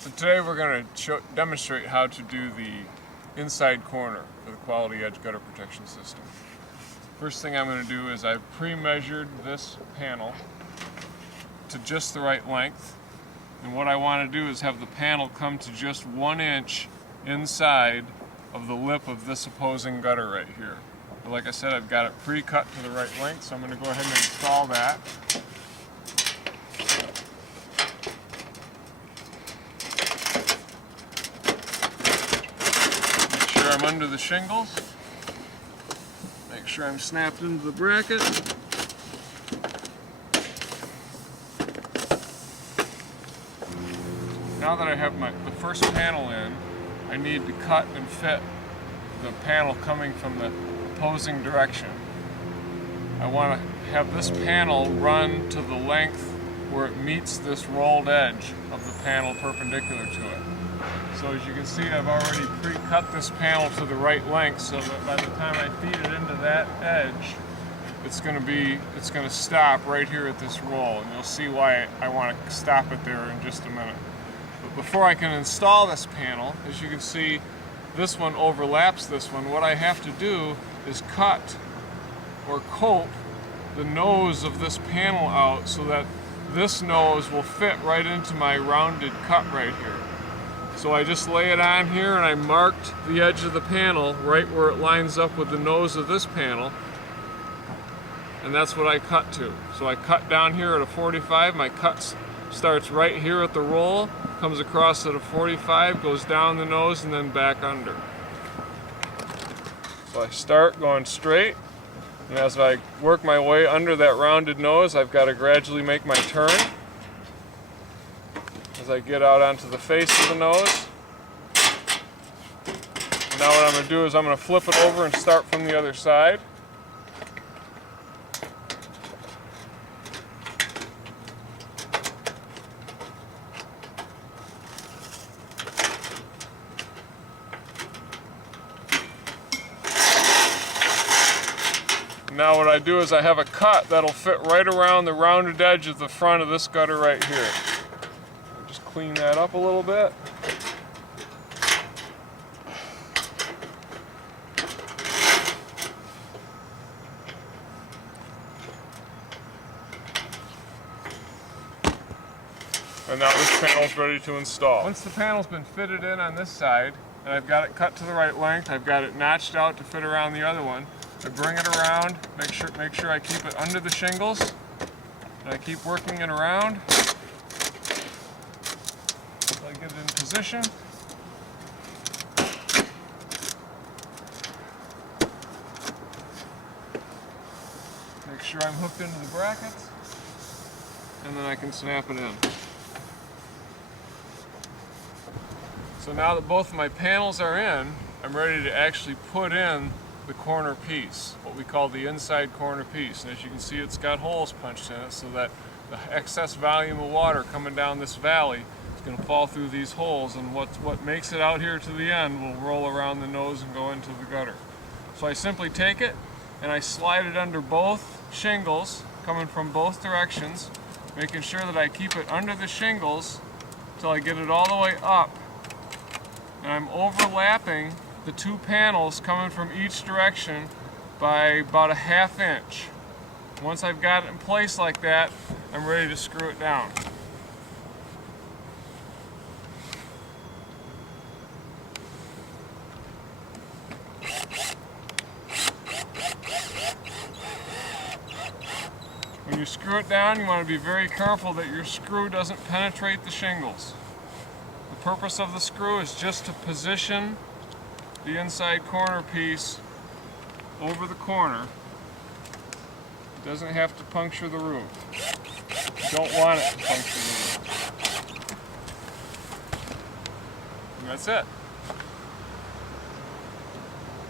So today we're going to demonstrate how to do the inside corner for the Quality Edge gutter protection system. First thing I'm going to do is I've pre-measured this panel to just the right length, and what I want to do is have the panel come to just 1 inch inside of the lip of this opposing gutter right here. But like I said, I've got it pre-cut to the right length, so I'm going to go ahead and install that. I'm under the shingles. Make sure I'm snapped into the bracket. Now that I have the first panel in, I need to cut and fit the panel coming from the opposing direction. I want to have this panel run to the length where it meets this rolled edge of the panel perpendicular to it. So as you can see, I've already pre-cut this panel to the right length so that by the time I feed it into that edge, it's going to stop right here at this roll, and you'll see why I want to stop it there in just a minute. But before I can install this panel, as you can see, this one overlaps this one. What I have to do is cut or coat the nose of this panel out so that this nose will fit right into my rounded cut right here. So I just lay it on here and I marked the edge of the panel right where it lines up with the nose of this panel, and that's what I cut to. So I cut down here at a 45, my cut starts right here at the roll, comes across at a 45, goes down the nose and then back under. So I start going straight, and as I work my way under that rounded nose, I've got to gradually make my turn. As I get out onto the face of the nose. Now what I'm going to do is I'm going to flip it over and start from the other side. Now what I do is I have a cut that'll fit right around the rounded edge of the front of this gutter right here. Clean that up a little bit. And now this panel is ready to install. Once the panel's been fitted in on this side, and I've got it cut to the right length, I've got it notched out to fit around the other one, I bring it around, make sure I keep it under the shingles, and I keep working it around. Get it in position. Make sure I'm hooked into the brackets, and then I can snap it in. So now that both of my panels are in, I'm ready to actually put in the corner piece, what we call the inside corner piece. And as you can see, it's got holes punched in it so that the excess volume of water coming down this valley is going to fall through these holes, and what makes it out here to the end will roll around the nose and go into the gutter. So I simply take it and I slide it under both shingles coming from both directions, making sure that I keep it under the shingles until I get it all the way up, and I'm overlapping the two panels coming from each direction by about a ½ inch. Once I've got it in place like that, I'm ready to screw it down. When you screw it down, you want to be very careful that your screw doesn't penetrate the shingles. The purpose of the screw is just to position the inside corner piece over the corner. It doesn't have to puncture the roof. You don't want it to puncture the roof. And that's it.